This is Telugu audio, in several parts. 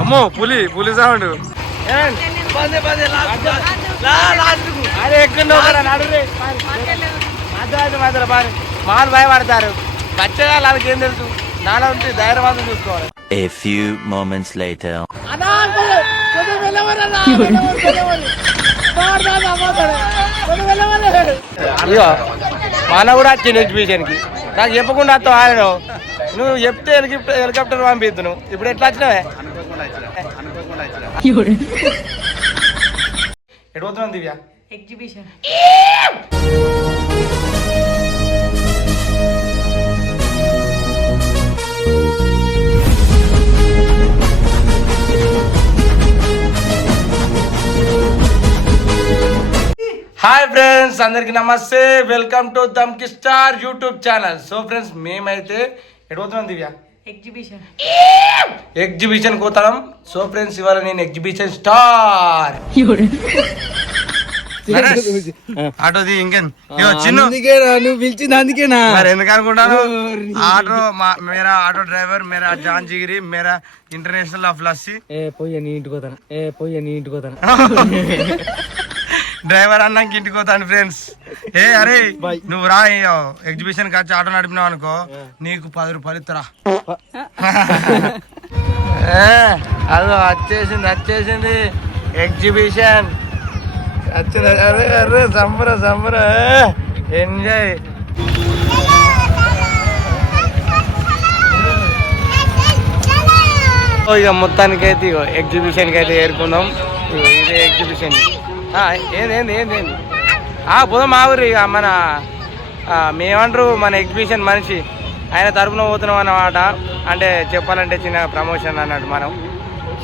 అమ్మో పులి పులి సౌండ్ అరే ఎక్కడ మాలు భయపడతారు బచ్చగా వాళ్ళకి ఏం తెలుసు నాన్న ఉంటే ధైర్యవంతం చూసుకోవాలి. A few moments later. అయ్యో మన కూడా వచ్చింది ఎగ్జిబిషన్కి నాకు చెప్పకుండా వస్తావు ఆయన నువ్వు చెప్తే హెలికాప్టర్ పంపిద్దు ఇప్పుడు ఎట్లా వచ్చినావే ఎటు పోతున్నావు దివ్య? ఎగ్జిబిషన్. హాయ్ ఫ్రెండ్స్, అందరికి నమస్తే. Welcome to Dhamki star YouTube channel. So friends, మేమైతే ఎటు పోతున్నాం దివ్య? ఎగ్జిబిషన్. ఎగ్జిబిషన్ పోతాం. సో ఫ్రెండ్స్, ఇవాళ నేను ఎగ్జిబిషన్ స్టార్ ఆటోది ఇంకేం చిన్న నువ్వు పిలిచింది అందుకేనా మరి ఎందుకు అనుకుంటాను. Auto Mera auto driver Mera John Jigiri Mera international of lassi పోయి పోతాను డ్రైవర్ అన్నాక ఇంటికి పోతాను ఫ్రెండ్స్. అరే నువ్వు రా ఎగ్జిబిషన్ కి వచ్చి ఆటో నడిపినావు అనుకో నీకు 10 రూపాయలు ఇస్తారా. అదో వచ్చేసింది ఎగ్జిబిషన్ వచ్చింది. అరే అరే సంబర ఎంజాయ్. ఇక మొత్తానికి అయితే ఎగ్జిబిషన్కి అయితే ఏరుకుందాం. ఇదే ఎగ్జిబిషన్. ఏంది పోదాం మా ఊరి. ఇక మన మేమంటారు మన ఎగ్జిబిషన్ మనిషి ఆయన తరపున పోతున్నాం అన్నమాట. అంటే చెప్పాలంటే చిన్న ప్రమోషన్ అన్నట్టు మనం.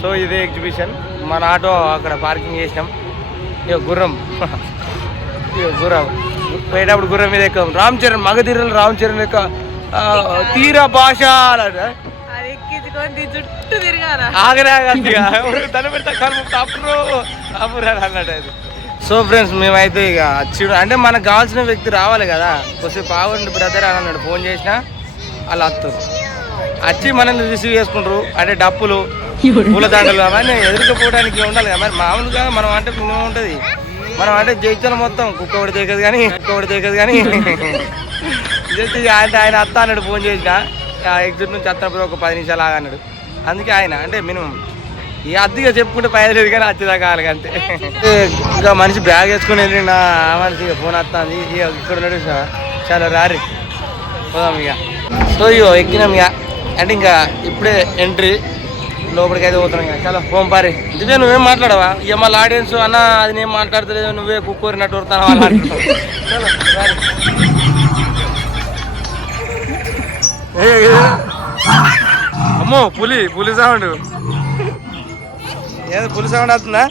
సో ఇదే ఎగ్జిబిషన్. మన ఆటో అక్కడ పార్కింగ్ చేసినాం. ఇక గుర్రం పోయేటప్పుడు గుర్రం మీద ఎక్కువ రామ్ చరణ్ మగధీరలు రామ్ చరణ్ యొక్క తీర భాష అన్నట్టు. సో ఫ్రెండ్స్, మేమైతే ఇక అంటే మనకు కావాల్సిన వ్యక్తి రావాలి కదా. కొద్దిసేపు ఆవండి బ్రదర్ అని అన్నాడు. ఫోన్ చేసినా వాళ్ళు వస్తారు. వచ్చి మనల్ని రిసీవ్ చేసుకుంటారు. అంటే డప్పులు పూలదండలు అవన్నీ ఎదుర్కోపోవడానికి ఉండాలి కదా. మరి మామూలుగా మనం అంటే మినిమం ఉంటుంది. మనం అంటే జైత్యాల మొత్తం కుక్క ఒకటి తెగదు కానీ జస్ట్ అంటే ఆయన అత్త అన్నాడు. ఫోన్ చేసిన ఎగ్జిట్ నుంచి వస్తున్నప్పుడు ఒక 10 నిమిషాలు ఆగన్నాడు. అందుకే ఆయన అంటే మినిమం ఈ అద్దెగా చెప్పుకుంటే పైలేదు కానీ వచ్చేదాకా కావాలి అంతే. ఇంకా మనిషి బ్యాగ్ వేసుకుని వెళ్ళిన మనిషి ఫోన్ వస్తుంది. ఇక ఇక్కడ ఉన్నాడు చాలా రారి పోదాం ఇక. సో ఇగో ఎక్కినాం ఇక. అంటే ఇంకా ఇప్పుడే ఎంట్రీ లోపలికి అయితే పోతున్నాం ఇక. చాలా ఫోన్ పారి ఇదే నువ్వేం మాట్లాడవా? ఇక మళ్ళీ ఆడియన్స్ అన్న అది నేను మాట్లాడతలేదు నువ్వే కుక్కూరినట్టు వస్తాను వాళ్ళు అంటున్నావు. అమ్మో పులి సౌండ్ ఏదో పులి సౌండ్ వస్తుందా?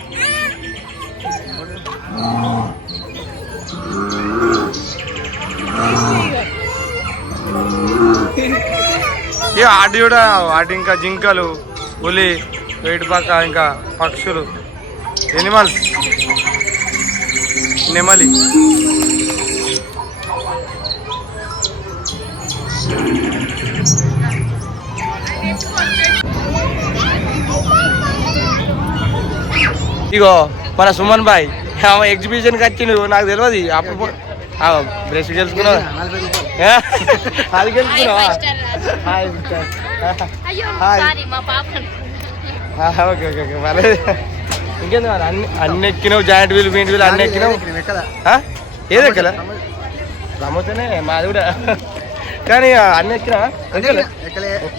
అటు కూడా అటు ఇంకా జింకలు పులి ఇటు పక్క ఇంకా పక్షులు ఎనిమల్స్ నెమలి. ఇగో మన సుమన్ బాయ్ ఎగ్జిబిషన్కి వచ్చి నువ్వు నాకు తెలియదు. అప్పుడు బ్రష్ గెలుచుకున్నావు అది గెలుచుకున్నావా? ఓకే మరి ఇంకేంది మరి అన్ని ఎక్కినావు. జాయింట్ వీల్ పెయింట్ వీల్ అన్ని ఎక్కినావు. ఏది ఎక్కలే రమ్మతోనే మాది కూడా కానీ అన్ని ఎక్కినా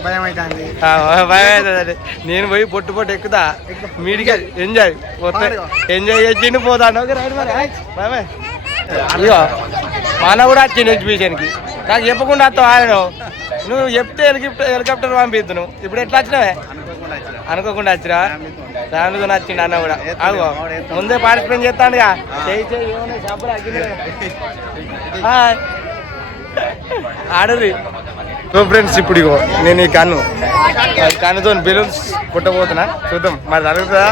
భయం అవుతుంది. నేను పోయి పొట్టు ఎక్కుతా మీడిగా ఎంజాయ్ చేసిండు పోతాను. Bye bye. అయ్యో మన కూడా వచ్చింది ఎగ్జిబిషన్కి నాకు చెప్పకుండా వస్తావు ఆయన నువ్వు చెప్తే హెలికాప్టర్ పంపిద్దు ఇప్పుడు ఎట్లా వచ్చినావే? అనుకోకుండా వచ్చిరా ఫ్యామిలీతో వచ్చిండు అన్న కూడా. అగో ముందే పార్టిసిపేట్ చేస్తాడుగా. ఆడది సో ఫ్రెండ్స్ ఇప్పుడు ఇగో నేను ఈ కన్నుతో బెలూన్స్ కుట్టబోతున్నా చూద్దాం మరి జరుగుతుందా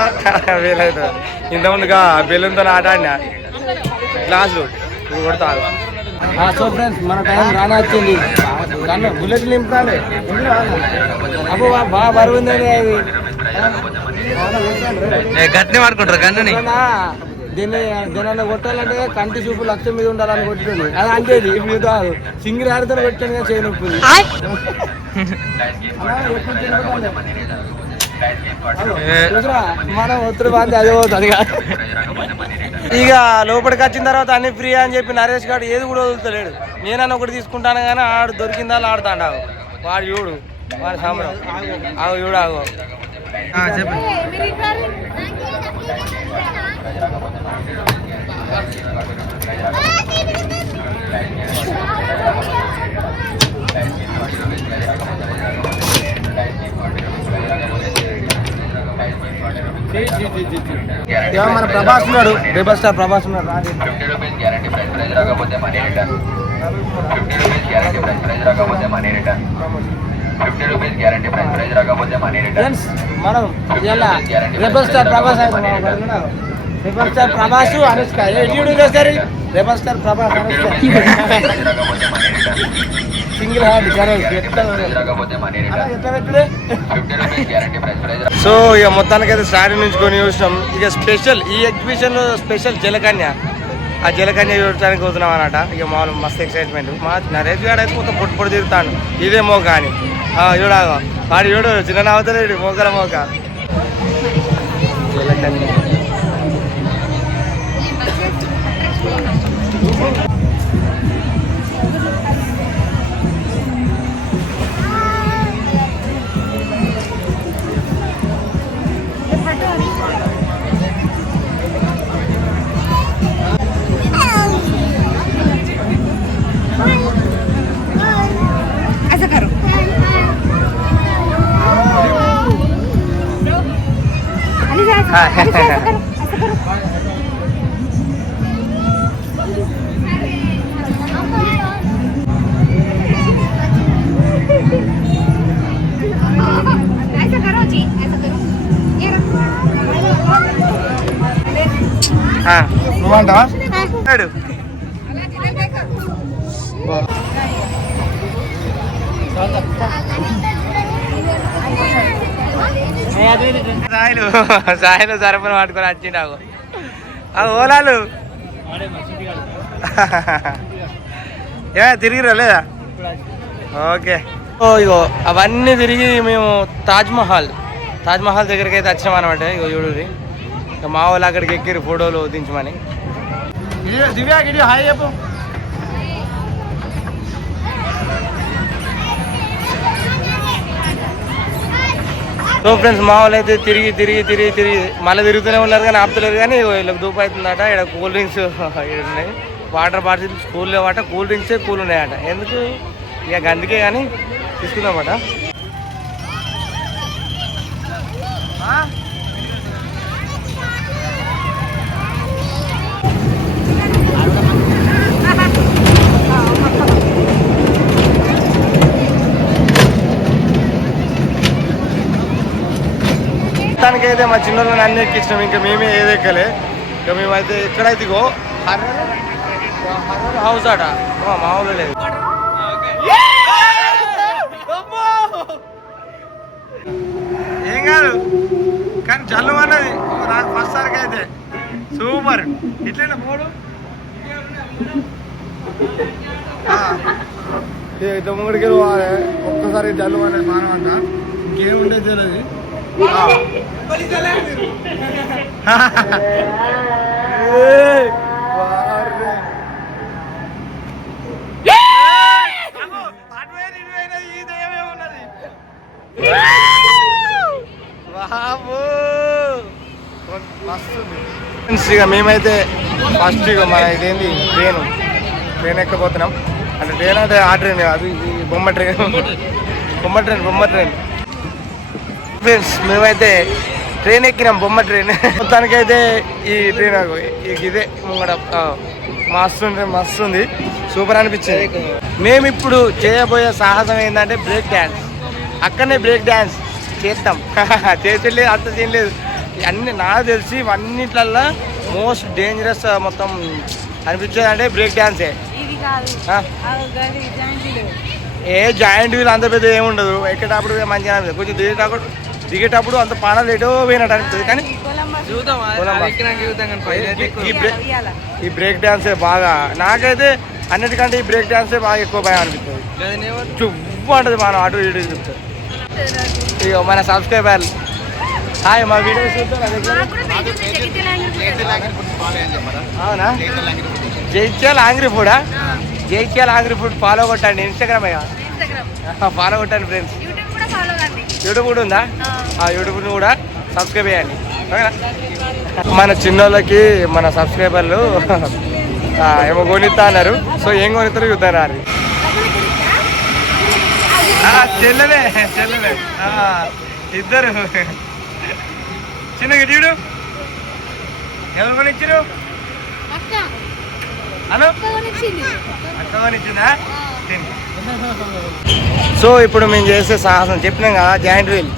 వీలవుతుందా. ఇంతకుముందుగా బెలూన్తో ఆట ఆడినా గ్లాసులు ఇప్పుడు కొడతాను. సో ఫ్రెండ్స్ మన టైం రానే వచ్చింది. బుల్లెట్ నింపుతాను అబ్బో బాగా బరువు ఉందండి అది గట్టిని పడుకుంటారు గన్నుని. దీన్ని కొట్టాలంటే కంటి చూపు లక్ష మీద ఉండాలని కొట్టింది అది అంతేది. ఇప్పుడు కాదు సింగిల్ ఆడితో కొట్టాను చేయి నొప్పి. మనం ఒత్తిడి బాగుంది అదే పోతుంది ఇక లోపలికి వచ్చిన తర్వాత అన్ని ఫ్రీ అని చెప్పి నరేష్ గారు ఏది కూడా వదులుతలేడు. నేనన్నా ఒకటి తీసుకుంటాను కానీ ఆడు దొరికిందా ఆడుతాడు. వాడు చూడు వాడు సాంబరం ఆగు చూడు ఆగు మన ప్రభాస్ ఉన్నాడు. రెబల్ స్టార్ ప్రభాస్ ఉన్నాడు. మనం ఇలా rebel star Prabhas rebel star Prabhas Anushka సరే rebel star Prabhas Anushka single hand so ఇక మొత్తానికైతే సారీ నుంచి కొని చూసినాం. ఇక స్పెషల్ ఈ ఎగ్జిబిషన్ లో స్పెషల్ జలకన్య. ఆ జలకన్య చూడటానికి పోతున్నాం అన్నమాట. ఇక మామూలు మస్తు ఎక్సైట్మెంట్. మా నరేష్ గారు అయితే మొత్తం పొట్టు పొట్టు తిరుగుతాడు. ఇదేమో కానీ చూడాగా వాడు చూడు చిన్న అవుతలేడు మోకల మోక జలకన్య. నువ్వంటావా సాయిలు సరఫరా పట్టుకొని వచ్చిండావు ఓలాలు తిరిగిరా లేదా? ఓకే. ఇగో అవన్నీ తిరిగి మేము తాజ్మహల్ దగ్గరికి అయితే వచ్చినాం అనమాట. ఇగో చూడుది ఇక మా వాళ్ళు అక్కడికి ఎక్కిరు ఫోటోలు దించమని. దివ్యా గిడి హాయ్ చెప్పు. సో ఫ్రెండ్స్ మా వాళ్ళు అయితే తిరిగి మళ్ళీ తిరుగుతూనే ఉన్నారు కానీ ఆపుతలేరు. కానీ వీళ్ళకి దూపు అవుతుందట. ఇక్కడ కూల్ డ్రింక్స్ ఉన్నాయి, వాటర్ బాటిల్స్ కూల్ లేవట, కూల్ డ్రింక్సే కూల్ ఉన్నాయట. ఎందుకు ఇక అందుకే కానీ తీసుకుందామట. మొత్తానికైతే మా చిన్నోళ్ళని అన్ని ఎక్కించినాం. ఇంకా మేమే ఏది ఎక్కలే. ఇక మేమైతే ఎక్కడైతే ఇగో హర్రర్ హౌస్ అట మా ఊళ్ళో లేదు. ఏం కాదు కానీ జల్లు అన్నది నాకు ఫస్ట్ సారికి అయితే సూపర్. ఇట్లయినా పోడు తొమ్మిడికి ఒక్కసారి జల్లు అనేది మానవంట. ఇంకేముండే తెలియదు. ఇక మేమైతే ఫస్ట్ ఇక మన ఇదేంటి ట్రైన్ ఎక్కబోతున్నాం. అంటే ట్రైన్ అంటే ఆ ట్రైన్ అది బొమ్మ ట్రైన్ ఫ్రెండ్స్. మేమైతే ట్రైన్ ఎక్కినాం, బొమ్మ ట్రైన్. మొత్తానికైతే ఈ ట్రైన్ ఇదే ముంగడ మస్తు ఉంది. సూపర్ అనిపించింది. మేము ఇప్పుడు చేయబోయే సాహసం ఏంటంటే బ్రేక్ డ్యాన్స్. అక్కడనే బ్రేక్ డ్యాన్స్ చేస్తాం. చేసేలేదు అంత చేయలేదు. అన్ని నాకు తెలిసి అన్నిట్లల్లో మోస్ట్ డేంజరస్ మొత్తం అనిపించేది అంటే బ్రేక్ డ్యాన్సే. ఏ జాయింట్ వీల్ అంత పెద్ద ఏముండదు, ఎక్కేటప్పుడు మంచిగా అనిపిస్తుంది, కొంచెం దిగేటప్పుడు అంత పానాలు ఎటో పోయినట్టు అనిపిస్తుంది. కానీ ఈ బ్రేక్ డాన్సే బాగా, నాకైతే అన్నిటికంటే ఈ బ్రేక్ డాన్సే బాగా ఎక్కువ భయం అనిపిస్తుంది. చువ్వు అంటది మనం అటు ఇటు చెప్తుంది. ఇక మన సబ్స్క్రైబర్లు హాయ్, మా వీడియోస్ అవునా? జైత్యాల ఆంగ్రీ ఫుడా? జైత్యాల ఆంగ్రీ ఫుడ్ ఫాలో కొట్టండి, ఇన్స్టాగ్రామ్ ఫాలో కొట్టండి ఫ్రెండ్స్. యూట్యూబ్ కూడా ఉందా? యూట్యూబ్ని కూడా సబ్స్క్రైబ్ చేయండి. మన చిన్నోళ్ళకి మన సబ్స్క్రైబర్లు ఏమో కొనిస్తా అన్నారు. సో ఏం కొనిస్తారు చూద్దాం. అది చెల్లెలే చెల్లెలే ఇద్దరు చిన్న గిటీడు ఎవరు కొనిచ్చారు? అను అక్క కొనిచ్చిందా? సో ఇప్పుడు మేము చేసే సాహసం చెప్పినాం కదా, giant wheel,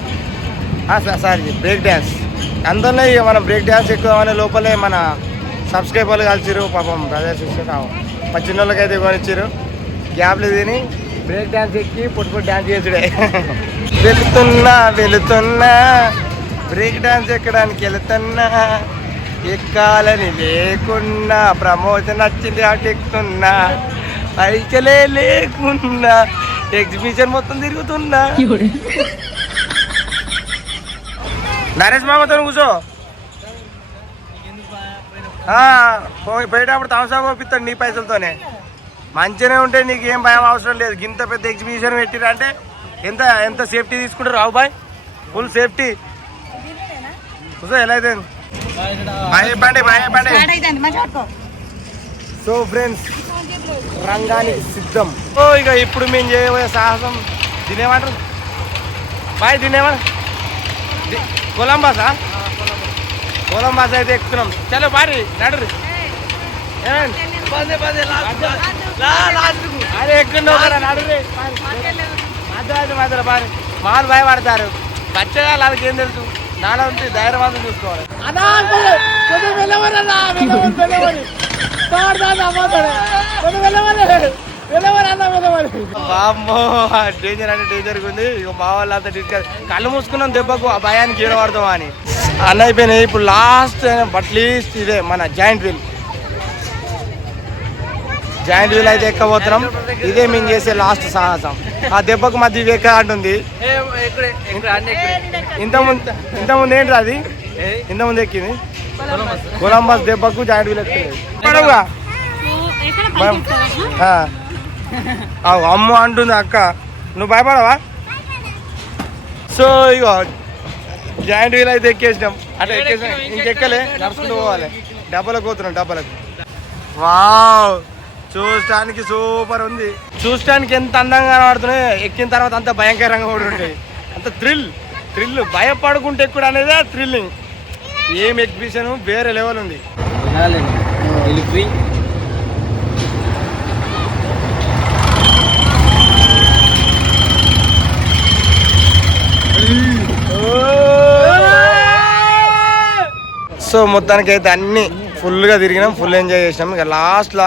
sorry break dance. అందులో ఇక మనం బ్రేక్ డ్యాన్స్ ఎక్కువ అనే లోపలే మన సబ్స్క్రైబర్లు కలిసిరు. పాపం బ్రదర్స్ ఇచ్చారు, మా చిన్నోళ్ళకి అయితే కొనిచ్చారు. గ్యాప్లు తిని బ్రేక్ డ్యాన్స్ ఎక్కి పొట్టు డ్యాన్స్ చేసుడే. వెళుతున్నా బ్రేక్ డ్యాన్స్ ఎక్కడానికి వెళుతున్నా, ఎక్కాలని లేకున్నా ప్రమోషన్ వచ్చింది అటు ఎక్కుతున్నా, పైకలే లేకున్నా ఎగ్జిబిషన్ మొత్తం తిరుగుతున్నా. నరేష్ మామతో కూర్చో, పోయేటప్పుడు తమసా పంపిస్తాడు నీ పైసలతోనే. మంచిగానే ఉంటే నీకు ఏం భయం అవసరం లేదు. ఇంత పెద్ద ఎగ్జిబిషన్ పెట్టిరంటే ఎంత ఎంత సేఫ్టీ తీసుకుంటారు రావు బాయ్, ఫుల్ సేఫ్టీ. కూర్చో, ఎలా అయితే భయపండి భయపండి. సో ఫ్రెండ్స్, రంగానికి సిద్ధం. ఓ ఇక ఇప్పుడు మేము చేయబోయే సాహసం దీనేమంటారు బాయ్? దీనేమన్నా కొలంబాసా? కొలంబాస్ అయితే ఎక్కుతున్నాం. చలో బారి నడు. అరే ఎక్కున్నావు కదా, నడు. మధ్య బారి మాలు భయపడతారు. బచ్చగా వాళ్ళకి ఏం తెలుసు, నాలో ఉంటే ధైర్యవంతం చూసుకోవాలి. బామ్మో డేంజర్ అంటే డేంజర్గా ఉంది. ఇక మా వాళ్ళు అంతా డిస్కస్, కళ్ళు మూసుకున్నాం దెబ్బకు ఆ భయానికి ఏడబడతాం అని అన్న అయిపోయినాయి. ఇప్పుడు లాస్ట్ బట్ లీస్ట్ ఇదే మన జాయింట్ వీల్. జాయింట్ వీల్ అయితే ఎక్కబోతున్నాం. ఇదే మేము చేసే లాస్ట్ సాహసం. ఆ దెబ్బకు మధ్య ఇది ఎక్క అంటుంది. ఇంతకుముందు ఏంటి అది? ఇంతకుముందు ఎక్కింది కొలంబస్ దెబ్బకు జాయింట్ వీల్ ఎక్కలేదు. అమ్మ అంటుంది అక్క, నువ్వు భయపడవా? సో ఇగో జాయింట్ వీల్ అయితే ఎక్కేసినాం. అంటే ఎక్కేసాం, ఇంకెక్కలే, నడుచుకుంటూ పోవాలి. డబ్బలకు పోతున్నాం, డబ్బలకు. వావ్, చూడటానికి సూపర్ ఉంది. చూడటానికి ఎంత అందంగా కనబడుతున్నాయి, ఎక్కిన తర్వాత అంత భయంకరంగా కూడా ఉంటాయి. అంత థ్రిల్ భయపడుకుంటే ఎక్కువ అనేది థ్రిల్లింగ్. ఏం ఎగ్జిబిషన్ వేరే లెవెల్ ఉంది. సో మొత్తానికి అయితే అన్ని ఫుల్గా తిరిగినాం, ఫుల్ ఎంజాయ్ చేసినాం. ఇక లాస్ట్లో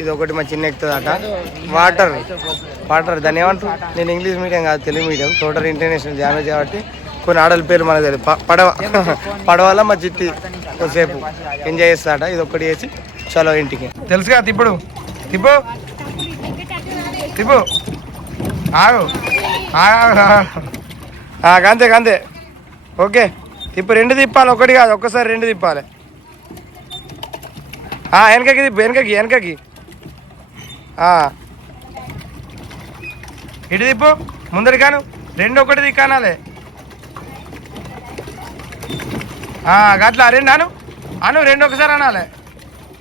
ఇది ఒకటి మా చిన్న ఎక్కుతుంది అట, వాటర్ దాన్ని ఏమంటారు? నేను ఇంగ్లీష్ మీడియం కాదు, Telugu medium, total international damage కాబట్టి కొన్ని ఆడల పేర్లు మనకు తెలియదు. పడవలో మా చిట్టి కొద్దిసేపు ఎంజాయ్ చేస్తాట. ఇది ఒక్కటి చేసి చలో ఇంటికి. తెలుసుగా తిప్పుడు ఆగు అంతే. ఓకే, ఇప్పుడు రెండు తిప్పాలి, ఒకటి కాదు, ఒక్కసారి రెండు తిప్పాలి. వెనకకి తిప్పు, వెనకకి ఇటు తిప్పు, ముందరి కాను, రెండు ఒకటి దిక్కానాలే. అట్లా రెండు రెండు ఒకసారి అనాలి.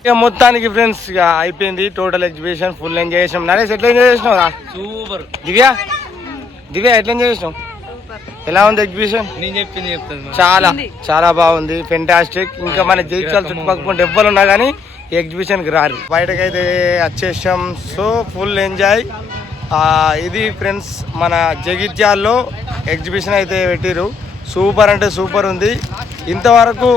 ఇక మొత్తానికి ఫ్రెండ్స్ ఇక అయిపోయింది టోటల్ ఎగ్జిబిషన్, ఫుల్ ఎంజాయ్ చేసినాం. నరేష్ ఎట్లా ఎంజాయ్ చేసినావు? సూపర్. దివ్య ఎట్లా ఎంజాయ్ చేసినావు? ఎలా ఉంది ఎగ్జిబిషన్? నేను చెప్పింది చెప్తాను. చాలా చాలా బాగుంది, ఫెంటాస్టిక్. ఇంకా మన జైత్యాల చుట్టుపక్కల ఎవ్వరు ఉన్నా కానీ ఈ ఎగ్జిబిషన్కి రారు. బయటకైతే వచ్చేసాం. So full enjoy. ఇది ఫ్రెండ్స్ మన జగిత్యాల్లో ఎగ్జిబిషన్ అయితే పెట్టిరు. సూపర్ అంటే సూపర్ ఉంది. ఇంతవరకు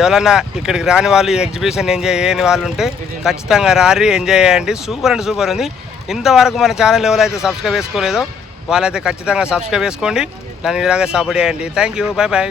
ఎవరన్నా ఇక్కడికి రాని వాళ్ళు, ఈ ఎగ్జిబిషన్ ఎంజాయ్ చేయని వాళ్ళు ఉంటే ఖచ్చితంగా రారి, ఎంజాయ్ చేయండి. సూపర్ అంటే సూపర్ ఉంది. ఇంతవరకు మన ఛానల్ ఎవరైతే సబ్స్క్రైబ్ చేసుకోలేదో వాళ్ళైతే ఖచ్చితంగా సబ్స్క్రైబ్ చేసుకోండి. నన్ను ఇలాగే సపోర్ట్ చేయండి. Thank you, bye bye.